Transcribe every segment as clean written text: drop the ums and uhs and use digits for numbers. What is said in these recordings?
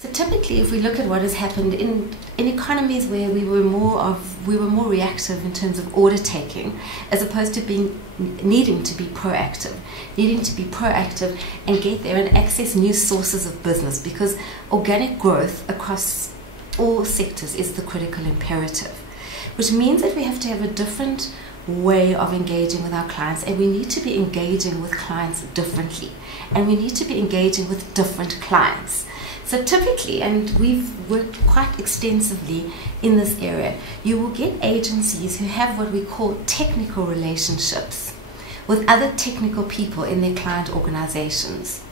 So typically, if we look at what has happened in economies where we were more reactive in terms of order taking, as opposed to needing to be proactive and get there and access new sources of business, because organic growth across all sectors is the critical imperative, which means that we have to have a different way of engaging with our clients, and we need to be engaging with clients differently, and we need to be engaging with different clients. So typically, and we've worked quite extensively in this area, you will get agencies who have what we call technical relationships with other technical people in their client organizations,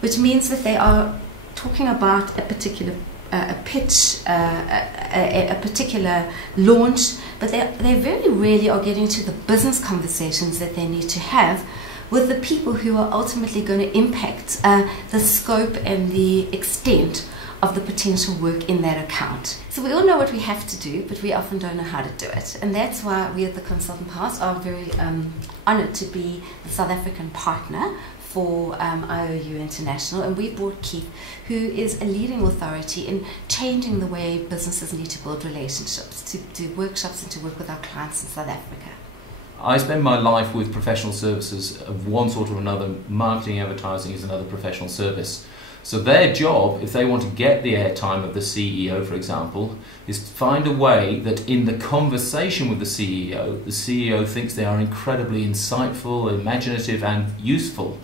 which means that they are talking about a particular pitch, a particular launch, but they very rarely are getting to the business conversations that they need to have with the people who are ultimately going to impact the scope and the extent of the potential work in that account. So we all know what we have to do, but we often don't know how to do it. And that's why we at the Consultant Powerhouse are very honoured to be the South African partner for IOU International, and we brought Keith, who is a leading authority in changing the way businesses need to build relationships, to do workshops and to work with our clients in South Africa. I spend my life with professional services of one sort or another. Marketing, advertising is another professional service. So their job, if they want to get the airtime of the CEO, for example, is to find a way that in the conversation with the CEO thinks they are incredibly insightful, imaginative and useful.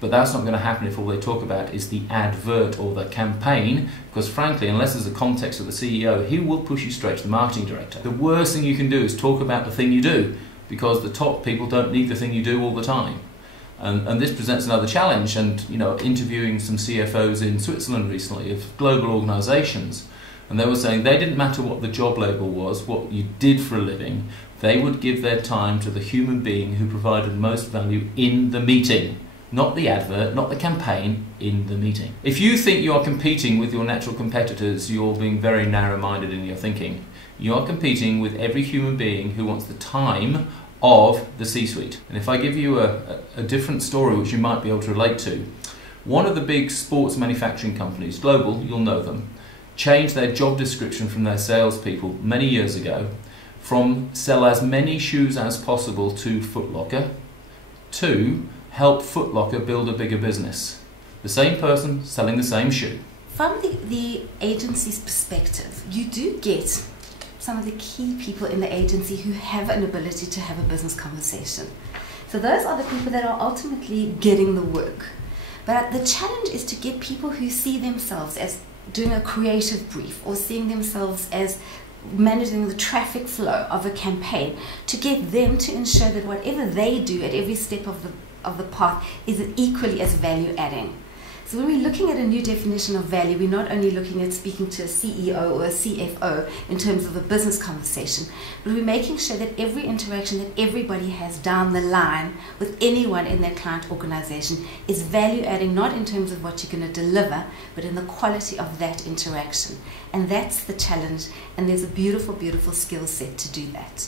But that's not going to happen if all they talk about is the advert or the campaign, because frankly, unless there's a context of the CEO, he will push you straight to the marketing director. The worst thing you can do is talk about the thing you do, because the top people don't need the thing you do all the time. And this presents another challenge. And interviewing some CFOs in Switzerland recently of global organisations, and they were saying they didn't matter what the job label was, what you did for a living, they would give their time to the human being who provided most value in the meeting. Not the advert, not the campaign, in the meeting. If you think you are competing with your natural competitors, you're being very narrow-minded in your thinking. You are competing with every human being who wants the time of the C-suite. And if I give you a different story which you might be able to relate to, one of the big sports manufacturing companies, global, you'll know them, changed their job description from their salespeople many years ago from sell as many shoes as possible to Foot Locker to help Foot Locker build a bigger business. The same person selling the same shoe. From the agency's perspective, you do get some of the key people in the agency who have an ability to have a business conversation. So those are the people that are ultimately getting the work. But the challenge is to get people who see themselves as doing a creative brief or seeing themselves as managing the traffic flow of a campaign, to get them to ensure that whatever they do at every step of the path is equally as value adding. So when we're looking at a new definition of value, we're not only looking at speaking to a CEO or a CFO in terms of a business conversation, but we're making sure that every interaction that everybody has down the line with anyone in their client organization is value adding, not in terms of what you're going to deliver, but in the quality of that interaction. And that's the challenge, and there's a beautiful, beautiful skill set to do that.